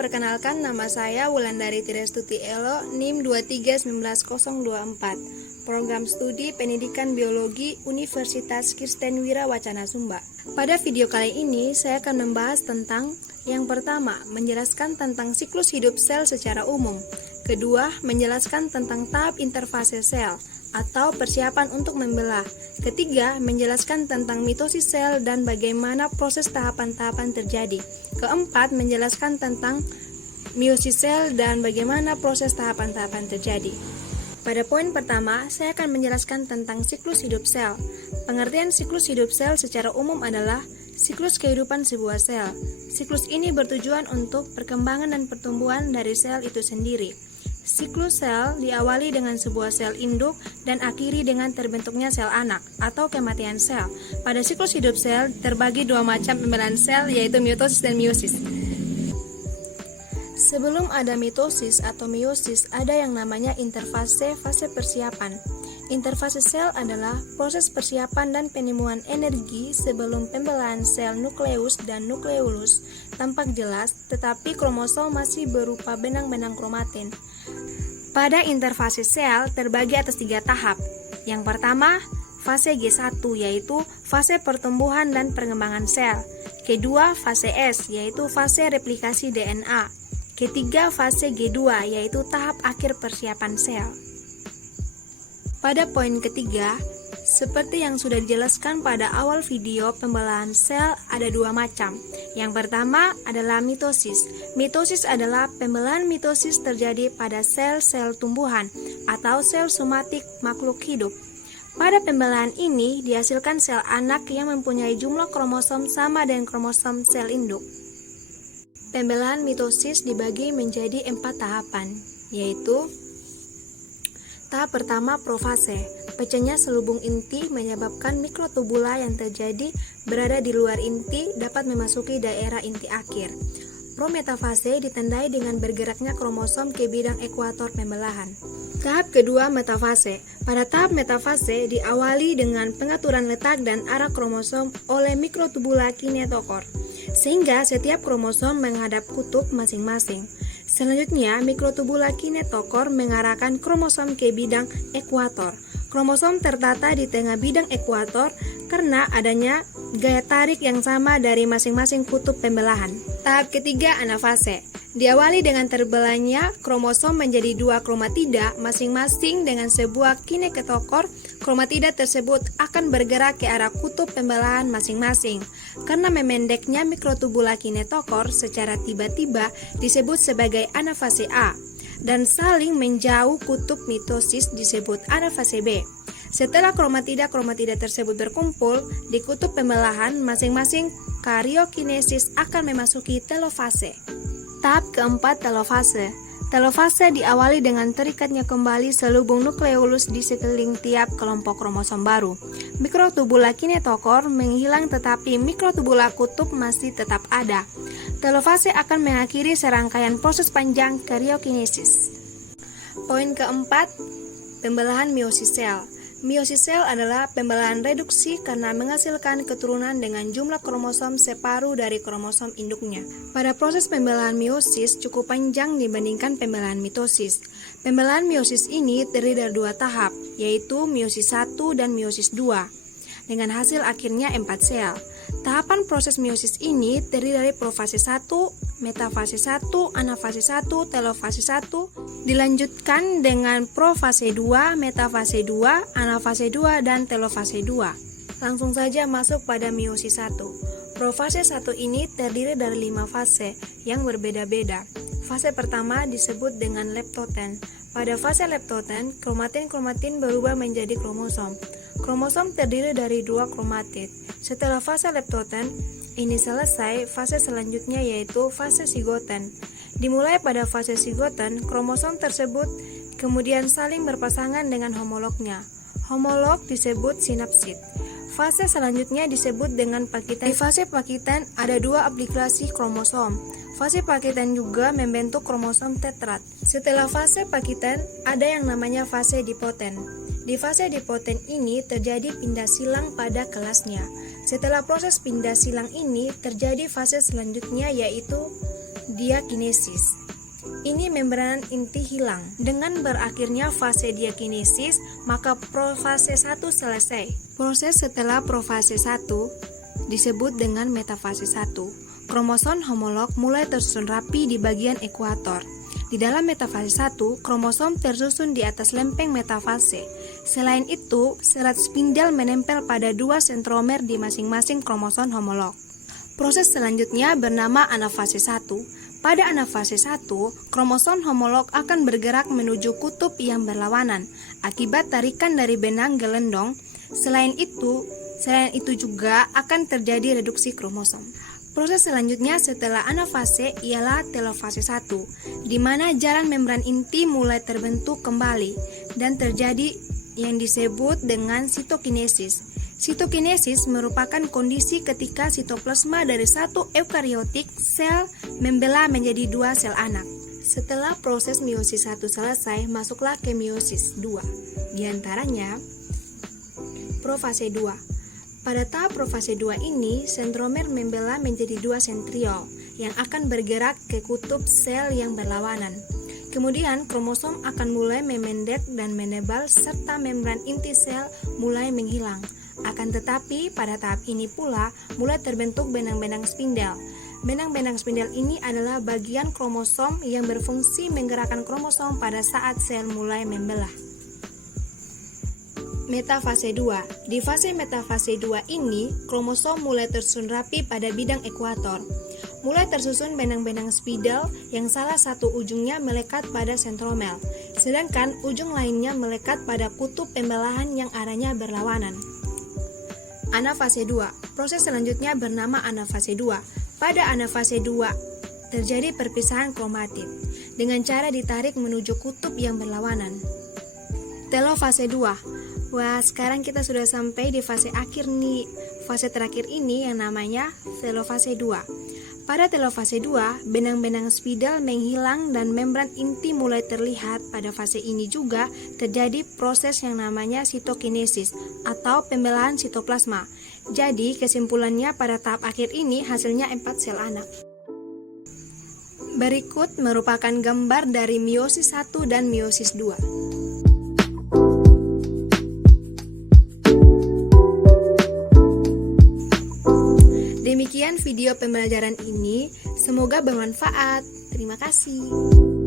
perkenalkan nama saya Wulandari Tirestuti Elo, NIM 2319024, Program Studi Pendidikan Biologi Universitas Kristen Wirawacana Sumba. Pada video kali ini, saya akan membahas tentang yang pertama, menjelaskan tentang siklus hidup sel secara umum. Kedua, menjelaskan tentang tahap interfase sel atau persiapan untuk membelah. Ketiga, menjelaskan tentang mitosis sel dan bagaimana proses tahapan-tahapan terjadi. Keempat, menjelaskan tentang meiosis sel dan bagaimana proses tahapan-tahapan terjadi. Pada poin pertama, saya akan menjelaskan tentang siklus hidup sel. Pengertian siklus hidup sel secara umum adalah siklus kehidupan sebuah sel. Siklus ini bertujuan untuk perkembangan dan pertumbuhan dari sel itu sendiri. Siklus sel diawali dengan sebuah sel induk dan akhiri dengan terbentuknya sel anak atau kematian sel. Pada siklus hidup sel terbagi dua macam pembelahan sel, yaitu mitosis dan meiosis. Sebelum ada mitosis atau meiosis, ada yang namanya interfase, fase persiapan. Interfase sel adalah proses persiapan dan penemuan energi sebelum pembelahan sel nukleus dan nukleolus tampak jelas, tetapi kromosom masih berupa benang-benang kromatin. Pada interfase sel terbagi atas 3 tahap. Yang pertama, fase G1, yaitu fase pertumbuhan dan pengembangan sel. Kedua, fase S, yaitu fase replikasi DNA. Ketiga, fase G2, yaitu tahap akhir persiapan sel. Pada poin ketiga, seperti yang sudah dijelaskan pada awal video, pembelahan sel ada 2 macam. Yang pertama adalah mitosis. Mitosis adalah pembelahan mitosis terjadi pada sel-sel tumbuhan atau sel somatik makhluk hidup. Pada pembelahan ini dihasilkan sel anak yang mempunyai jumlah kromosom sama dengan kromosom sel induk. Pembelahan mitosis dibagi menjadi 4 tahapan, yaitu tahap pertama profase. Pecahnya selubung inti menyebabkan mikrotubula yang terjadi berada di luar inti dapat memasuki daerah inti akhir. Prometafase ditandai dengan bergeraknya kromosom ke bidang ekuator pembelahan. Tahap kedua metafase. Pada tahap metafase diawali dengan pengaturan letak dan arah kromosom oleh mikrotubula kinetokor, sehingga setiap kromosom menghadap kutub masing-masing. Selanjutnya, mikrotubula kinetokor mengarahkan kromosom ke bidang ekuator. Kromosom tertata di tengah bidang ekuator karena adanya gaya tarik yang sama dari masing-masing kutub pembelahan. Tahap ketiga, anafase. Diawali dengan terbelahnya kromosom menjadi 2 kromatida masing-masing dengan sebuah kinetokor. Kromatida tersebut akan bergerak ke arah kutub pembelahan masing-masing. Karena memendeknya mikrotubula kinetokor secara tiba-tiba disebut sebagai anafase A, dan saling menjauh kutub mitosis disebut anafase B. Setelah kromatida tersebut berkumpul di kutub pembelahan masing-masing, karyokinesis akan memasuki telofase. Tahap keempat, telofase. Telofase diawali dengan terikatnya kembali selubung nukleolus di sekeliling tiap kelompok kromosom baru. Mikrotubula kinetokor menghilang tetapi mikrotubula kutub masih tetap ada. Telofase akan mengakhiri serangkaian proses panjang karyokinesis. Poin keempat, pembelahan meiosis sel. Meiosis sel adalah pembelahan reduksi karena menghasilkan keturunan dengan jumlah kromosom separuh dari kromosom induknya. Pada proses pembelahan meiosis cukup panjang dibandingkan pembelahan mitosis. Pembelahan meiosis ini terdiri dari 2 tahap, yaitu meiosis 1 dan meiosis 2, dengan hasil akhirnya 4 sel. Tahapan proses meiosis ini terdiri dari profase 1, metafase 1, anafase 1, telofase 1, dilanjutkan dengan profase 2, metafase 2, anafase 2, dan telofase 2. Langsung saja masuk pada meiosis 1. Profase 1 ini terdiri dari 5 fase yang berbeda-beda. Fase pertama disebut dengan leptoten. Pada fase leptoten, kromatin-kromatin berubah menjadi kromosom. Kromosom terdiri dari 2 kromatid. Setelah fase leptoten ini selesai, fase selanjutnya yaitu fase sigoten. Dimulai pada fase sigoten, kromosom tersebut kemudian saling berpasangan dengan homolognya. Homolog disebut sinapsid. Fase selanjutnya disebut dengan pakitan. Di fase pakitan ada 2 aplikasi kromosom. Fase pakitan juga membentuk kromosom tetrad. Setelah fase pakitan ada yang namanya fase dipoten. Di fase dipoten ini terjadi pindah silang pada kelasnya. Setelah proses pindah silang ini terjadi fase selanjutnya yaitu Diakinesis. Ini membran inti hilang. Dengan berakhirnya fase diakinesis, maka profase 1 selesai. Proses setelah profase 1 disebut dengan metafase 1. Kromosom homolog mulai tersusun rapi di bagian ekuator. Di dalam metafase 1, kromosom tersusun di atas lempeng metafase. Selain itu, serat spindel menempel pada 2 sentromer di masing-masing kromosom homolog. Proses selanjutnya bernama anafase 1. Pada anafase 1, kromosom homolog akan bergerak menuju kutub yang berlawanan akibat tarikan dari benang gelendong. Selain itu juga akan terjadi reduksi kromosom. Proses selanjutnya setelah anafase ialah telofase 1, di mana jalan membran inti mulai terbentuk kembali dan terjadi yang disebut dengan sitokinesis. Sitokinesis merupakan kondisi ketika sitoplasma dari satu eukariotik sel membelah menjadi 2 sel anak. Setelah proses meiosis 1 selesai, masuklah ke meiosis 2. Di antaranya, profase 2. Pada tahap profase 2 ini, sentromer membelah menjadi 2 sentriol yang akan bergerak ke kutub sel yang berlawanan. Kemudian, kromosom akan mulai memendek dan menebal serta membran inti sel mulai menghilang. Akan tetapi, pada tahap ini pula mulai terbentuk benang-benang spindel. Benang-benang spindel ini adalah bagian kromosom yang berfungsi menggerakkan kromosom pada saat sel mulai membelah. Metafase 2. Di fase metafase 2 ini, kromosom mulai tersusun rapi pada bidang ekuator. Mulai tersusun benang-benang spindel yang salah satu ujungnya melekat pada sentromer, sedangkan ujung lainnya melekat pada kutub pembelahan yang arahnya berlawanan. Anafase 2. Proses selanjutnya bernama anafase 2. Pada anafase 2 terjadi perpisahan kromatid dengan cara ditarik menuju kutub yang berlawanan. Telofase 2. Wah, sekarang kita sudah sampai di fase akhir nih. Fase terakhir ini yang namanya telofase 2. Pada telofase 2, benang-benang spindel menghilang dan membran inti mulai terlihat. Pada fase ini juga terjadi proses yang namanya sitokinesis atau pembelahan sitoplasma. Jadi, kesimpulannya pada tahap akhir ini hasilnya 4 sel anak. Berikut merupakan gambar dari meiosis 1 dan meiosis 2. Demikian video pembelajaran ini, semoga bermanfaat. Terima kasih.